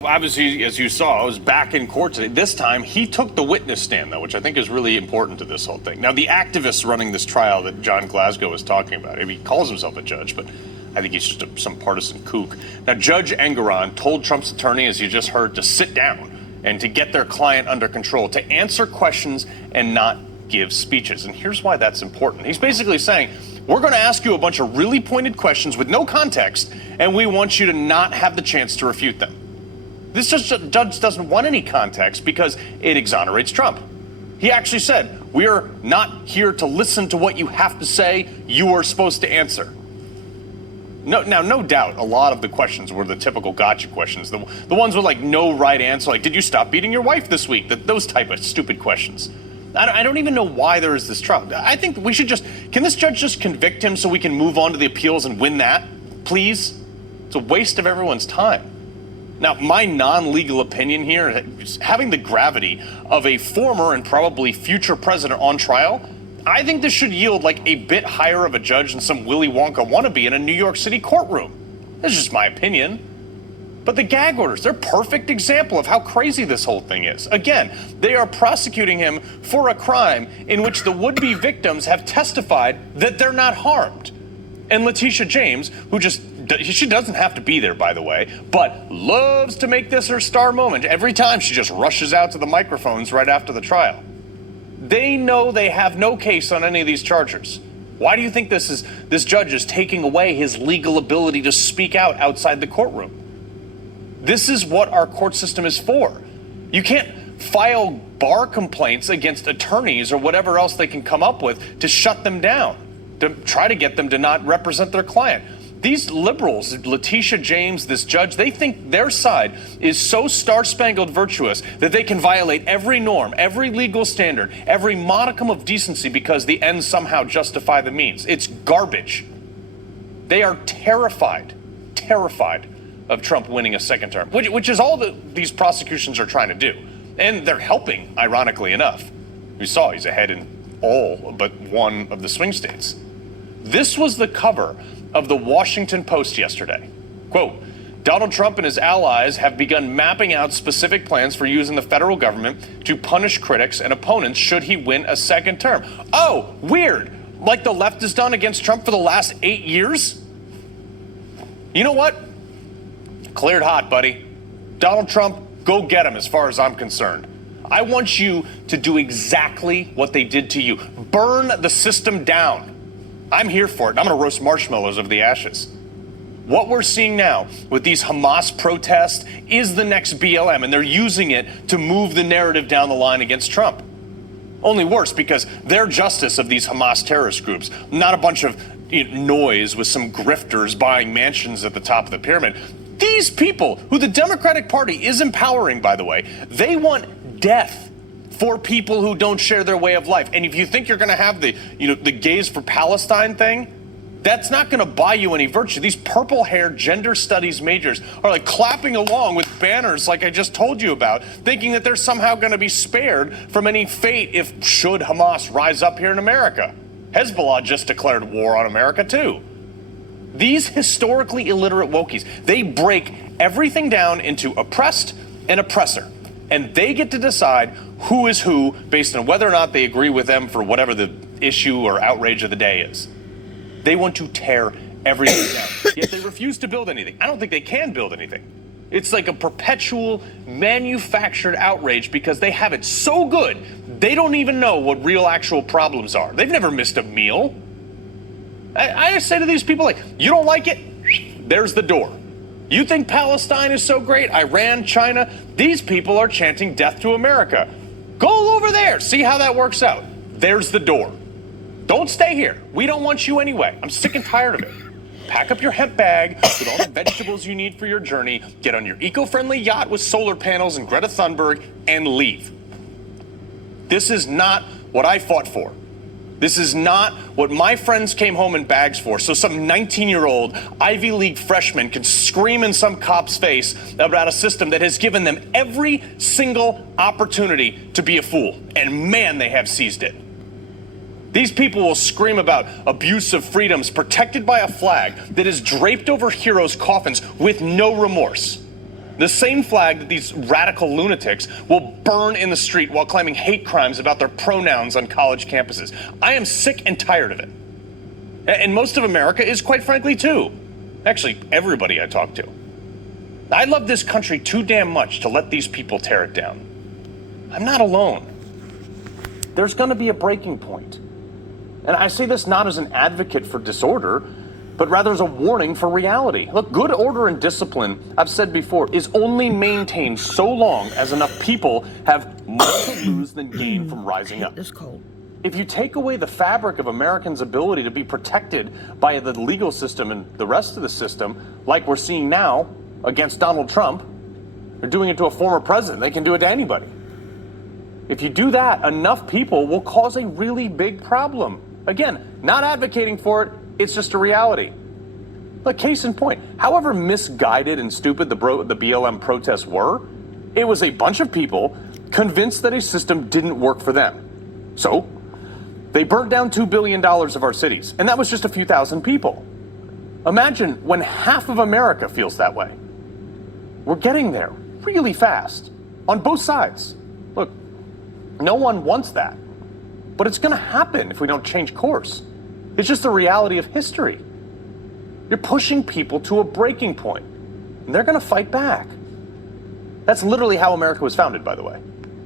Obviously, as you saw, I was back in court today. This time, he took the witness stand, though, which I think is really important to this whole thing. Now, the activists running this trial that John Glasgow was talking about, he calls himself a judge, but I think he's just some partisan kook. Now, Judge Engoron told Trump's attorney, as you just heard, to sit down and to get their client under control, to answer questions and not give speeches. And here's why that's important. He's basically saying, we're going to ask you a bunch of really pointed questions with no context, and we want you to not have the chance to refute them. This judge doesn't want any context because it exonerates Trump. He actually said, we are not here to listen to what you have to say. You are supposed to answer. No doubt, a lot of the questions were the typical gotcha questions. The ones with like no right answer, like, did you stop beating your wife this week? Those type of stupid questions. I don't even know why there is this trial. I think we should can this judge just convict him so we can move on to the appeals and win that? Please? It's a waste of everyone's time. Now, my non-legal opinion here is having the gravity of a former and probably future president on trial. I think this should yield like a bit higher of a judge than some Willy Wonka wannabe in a New York City courtroom. That's just my opinion. But the gag orders, they're a perfect example of how crazy this whole thing is. Again, they are prosecuting him for a crime in which the would-be victims have testified that they're not harmed. And Letitia James, she doesn't have to be there, by the way, but loves to make this her star moment every time she just rushes out to the microphones right after the trial. They know they have no case on any of these charges. Why do you think this judge is taking away his legal ability to speak out outside the courtroom? This is what our court system is for. You can't file bar complaints against attorneys or whatever else they can come up with to shut them down, to try to get them to not represent their client. These liberals, Letitia James, this judge, they think their side is so star-spangled virtuous that they can violate every norm, every legal standard, every modicum of decency because the ends somehow justify the means. It's garbage. They are terrified of Trump winning a second term, which is all that these prosecutions are trying to do. And they're helping, ironically enough. You saw he's ahead in all but one of the swing states. This was the cover of the Washington Post yesterday. Quote, Donald Trump and his allies have begun mapping out specific plans for using the federal government to punish critics and opponents should he win a second term. Oh, weird. Like the left has done against Trump for the last 8 years? You know what? Cleared hot, buddy. Donald Trump, go get him as far as I'm concerned. I want you to do exactly what they did to you. Burn the system down. I'm here for it. I'm going to roast marshmallows over the ashes. What we're seeing now with these Hamas protests is the next BLM, and they're using it to move the narrative down the line against Trump. Only worse, because they're justice of these Hamas terrorist groups, not a bunch of noise with some grifters buying mansions at the top of the pyramid. These people, who the Democratic Party is empowering, by the way, they want death for people who don't share their way of life. And if you think you're going to have the Gays for Palestine thing, that's not going to buy you any virtue. These purple-haired gender studies majors are like clapping along with banners like I just told you about, thinking that they're somehow going to be spared from any fate should Hamas rise up here in America. Hezbollah just declared war on America, too. These historically illiterate wokies, they break everything down into oppressed and oppressor. And they get to decide who is who based on whether or not they agree with them for whatever the issue or outrage of the day is. They want to tear everything down, yet they refuse to build anything. I don't think they can build anything. It's like a perpetual manufactured outrage because they have it so good, they don't even know what real actual problems are. They've never missed a meal. I say to these people, like, you don't like it? There's the door. You think Palestine is so great? Iran, China? These people are chanting death to America. Go over there. See how that works out. There's the door. Don't stay here. We don't want you anyway. I'm sick and tired of it. Pack up your hemp bag with all the vegetables you need for your journey, get on your eco-friendly yacht with solar panels and Greta Thunberg, and leave. This is not what I fought for. This is not what my friends came home in bags for, so some 19-year-old Ivy League freshman can scream in some cop's face about a system that has given them every single opportunity to be a fool. And man, they have seized it. These people will scream about abuse of freedoms protected by a flag that is draped over heroes' coffins with no remorse. The same flag that these radical lunatics will burn in the street while claiming hate crimes about their pronouns on college campuses. I am sick and tired of it. And most of America is, quite frankly, too. Actually, everybody I talk to. I love this country too damn much to let these people tear it down. I'm not alone. There's going to be a breaking point. And I say this not as an advocate for disorder, but rather as a warning for reality. Look, good order and discipline, I've said before, is only maintained so long as enough people have more to lose than gain from rising up. It's cold. If you take away the fabric of Americans' ability to be protected by the legal system and the rest of the system, like we're seeing now against Donald Trump, they're doing it to a former president. They can do it to anybody. If you do that, enough people will cause a really big problem. Again, not advocating for it, it's just a reality. Look, case in point, however misguided and stupid the BLM protests were, it was a bunch of people convinced that a system didn't work for them. So, they burnt down $2 billion of our cities, and that was just a few thousand people. Imagine when half of America feels that way. We're getting there really fast, on both sides. Look, no one wants that, but it's going to happen if we don't change course. It's just the reality of history. You're pushing people to a breaking point, and they're going to fight back. That's literally how America was founded, by the way.